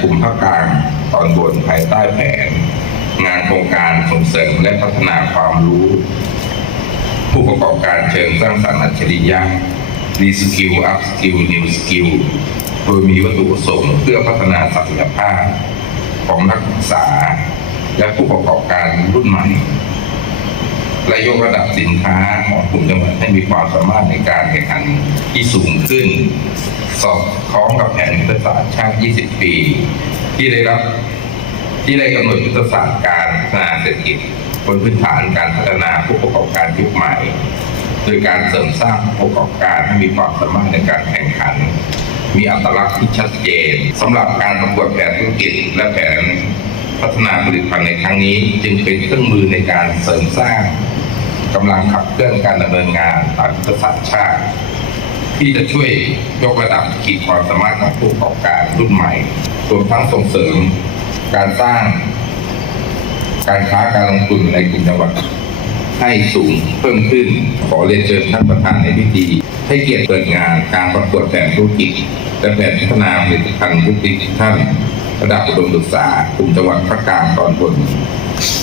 กลุ่มภาคกลางตอนบนภายใต้แผน งานโครงการส่งเสริมและพัฒนาความรู้ ผู้ประกอบการเชิงสร้างสรรค์อัจฉริยะรีสกิลอัพสกิลนิวสกิลโดยมีวัตถุประสงค์เพื่อพัฒนาศักยภาพ ของนักศึกษา และผู้ประกอบการรุ่นใหม่ และยกระดับสินค้าของกลุ่มจังหวัดให้มีความสามารถในการแข่งขันที่สูงขึ้น สอดคล้องกับแผนยุทธศาสตร์ชาติ 20 ปี ที่ได้รับที่ได้กำหนดยุทธศาสตร์การพัฒนาเศรษฐกิจบนพื้นฐานการพัฒนาผู้ประกอบการยุคใหม่ โดยการเสริมสร้างผู้ประกอบการให้มีความสามารถในการแข่งขัน มีอัตลักษณ์ที่ชัดเจนสำหรับการประกวดแผนธุรกิจและแผนพัฒนาผลิตภัณฑ์ในครั้งนี้ จึงเป็นเครื่องมือในการเสริมสร้างกำลังขับเคลื่อนการดำเนินงานตามยุทธศาสตร์ชาติ ที่จะช่วยยกระดับขีดความสามารถของผู้ประกอบการรุ่นใหม่รวมทั้งส่งเสริมการสร้าง การค้าการลงทุนในกลุ่มจังหวัดให้สูงเพิ่มขึ้นขอเรียนเชิญท่านประธานในพิธีให้เกียรติเปิดงานการประกวดแผนธุรกิจและแผนพัฒนาผลิตภัณฑ์ธุรกิจท่านระดับอุดมศึกษากลุ่มจังหวัดภาคกลางตอนบน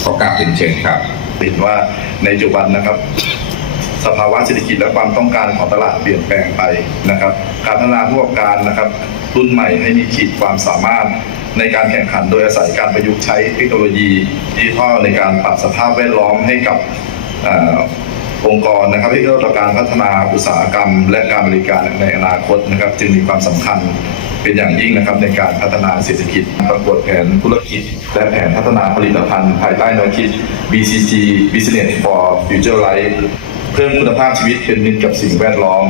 ขอกราบเรียนเชิญครับเห็นว่าในปัจจุบันนะครับ สภาวะเศรษฐกิจและความต้องการของตลาดเปลี่ยนแปลงไปนะครับ การพัฒนาผู้ประกอบการนะครับรุ่นใหม่ให้มีขีดความสามารถในการแข่งขันโดยอาศัยการประยุกต์ใช้เทคโนโลยีดิจิทัลในการปรับสภาพแวดล้อมให้กับองค์กรนะครับที่เอื้อต่อการพัฒนาอุตสาหกรรม และการบริการในอนาคตนะครับ จึงมีความสำคัญเป็นอย่างยิ่งนะครับในการพัฒนาเศรษฐกิจประกวดแผนธุรกิจ และแผนพัฒนาผลิตภัณฑ์ภายใต้แนวคิด BCG Business for Future Life เพิ่มคุณภาพชีวิตเป็นมิตรกับสิ่งแวดล้อม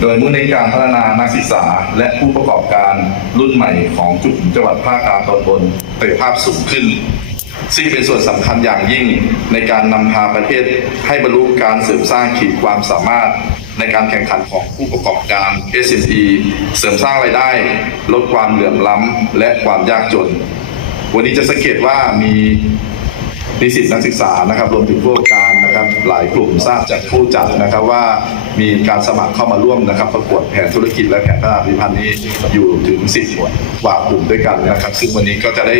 โดยมุ่งเน้นการพัฒนานักศึกษา และผู้ประกอบการรุ่นใหม่ของจุดจังหวัดภาคกลางตอนบนปภาพสูงขึ้นซึ่งเป็นส่วนสำคัญอย่างยิ่งในการนำพาประเทศให้บรรลุการเสริมสร้างขีดความสามารถในการแข่งขันของผู้ประกอบการ SME เสริมสร้างรายได้ ลดความเหลื่อมล้ำและความยากจน วันนี้จะสังเกตว่ามีนิสิตนักศึกษานะครับ รวมถึงผู้ประกอบการ นะครับหลายกลุ่มทราบจากผู้จัดนะครับว่ามีการสมัครเข้ามาร่วมนะครับ ประกวดแผนธุรกิจและแผนพัฒนาผลิตภัณฑ์นี้อยู่ถึง10กว่ากลุ่มด้วยกันนะครับ ซึ่งวันนี้ก็จะได้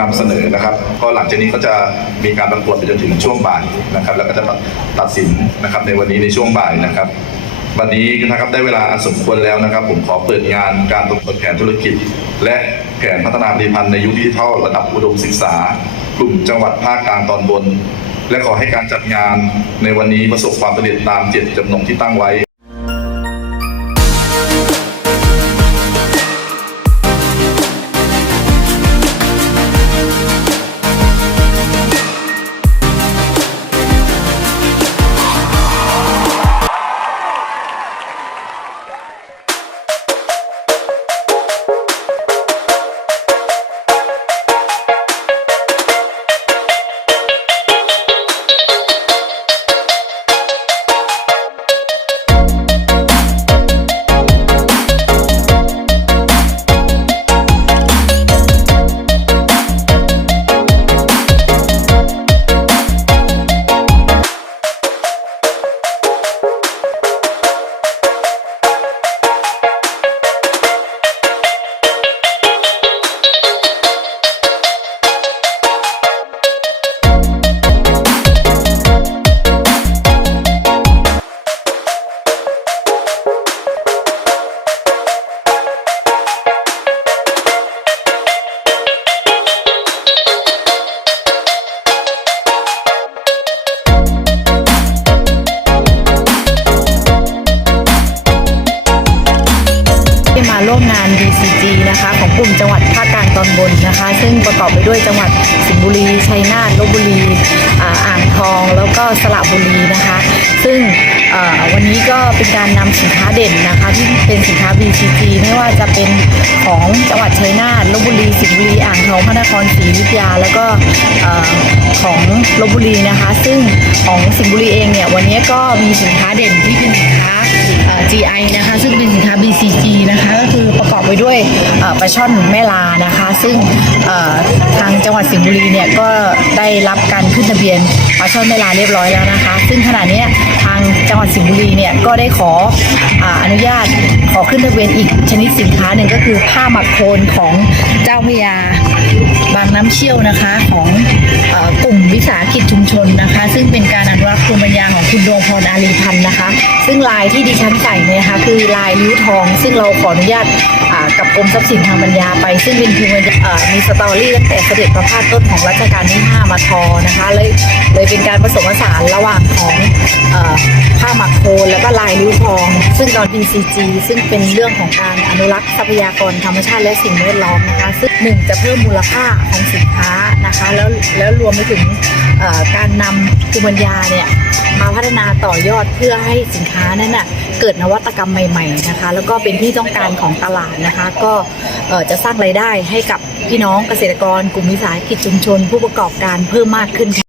นำเสนอนะครับ ก็หลังจากนี้ก็จะมีการประกวดไปจนถึงช่วงบ่ายนะครับ แล้วก็จะตัดสินนะครับในวันนี้ในช่วงบ่ายนะครับวันนี้นะครับได้เวลาสมควรแล้วนะครับ ผมขอเปิดงานการประกวดแผนธุรกิจ และแผนพัฒนาผลิตภัณฑ์ในยุคดิจิทัลระดับอุดมศึกษา กลุ่มจังหวัดภาคกลางตอนบน และขอให้การจัดงานในวันนี้ประสบความสำเร็จตามเจตจำนงที่ตั้งไว้ ร่วมงาน BCG นะคะ ของกลุ่มจังหวัดภาคกลางตอนบนนะคะ ซึ่งประกอบไปด้วยจังหวัดสิงห์บุรี ชัยนาทลบบุรีอ่างทอง แล้วก็สระบุรีนะคะ ซึ่งวันนี้ก็เป็นการนำสินค้าเด่นนะคะที่เป็นสินค้า BCG ไม่ว่าจะเป็นของจังหวัดชัยนาทลบบุรีสิงห์บุรีอ่างทองพระนครศรีอยุธยา แล้วก็อของลบบุรีนะคะ ซึ่งของสิงห์บุรีเองเนี่ยวันนี้ก็มีสินค้าเด่นที่เป็นสินค้า GI นะคะ ซึ่งเป็น ช่อนแม่ลานะคะ ซึ่งทางจังหวัดสิงห์บุรีเนี่ยก็ได้รับการขึ้นทะเบียนปลาช่อนแม่ลาเรียบร้อยแล้วนะคะ ซึ่งขณะนี้ทางจังหวัดสิงห์บุรีเนี่ยก็ได้ขอออนุญาตขอขึ้นทะเบียนอีกชนิดสินค้าหนึ่งก็คือผ้าหมักโคนของเจ้าพยาบางน้ำเชี่ยวนะคะของอกลุ่มวิสาหกิจชุมชนนะคะ ซึ่งเป็นการอนุรักษ์ภูมิปัญญาของคุณดวงพรอารีพันธ์นะคะ ซึ่งลายที่ดิฉันใส่เนี่ยนะคะคือลายริ้วทอง ซึ่งเราขออนุญาต กับกรมทรัพย์สินทางปัญญาไป ซึ่งเป็นภูมิปัญญาอ่ามีสตอรี่ตั้งแต่เสด็จพระพาสต้นของรัชกาลที่ 5 มาทอนะคะเลยเลยเป็นการผสมผสานระหว่างของผ้าหมักโคนแล้วก็ลายริ้วทอง ซึ่งตอน PCG ซึ่งเป็นเรื่องของการอนุรักษ์ทรัพยากรธรรมชาติและสิ่งแวดล้อมนะคะ ซึ่งหนึ่งจะเพิ่มมูลค่าของสินค้านะคะแล้วแล้วรวมไปถึงการนำภูมิปัญญาเนี่ยมาพัฒนาต่อยอดเพื่อให้สินค้านั้นน่ะเกิดนวัตกรรมใหม่ ๆนะคะ แล้วก็เป็นที่ต้องการของตลาดนะคะก็จะสร้างรายได้ให้กับพี่น้องเกษตรกร กลุ่มวิสาหกิจชุมชน ผู้ประกอบการเพิ่มมากขึ้นค่ะ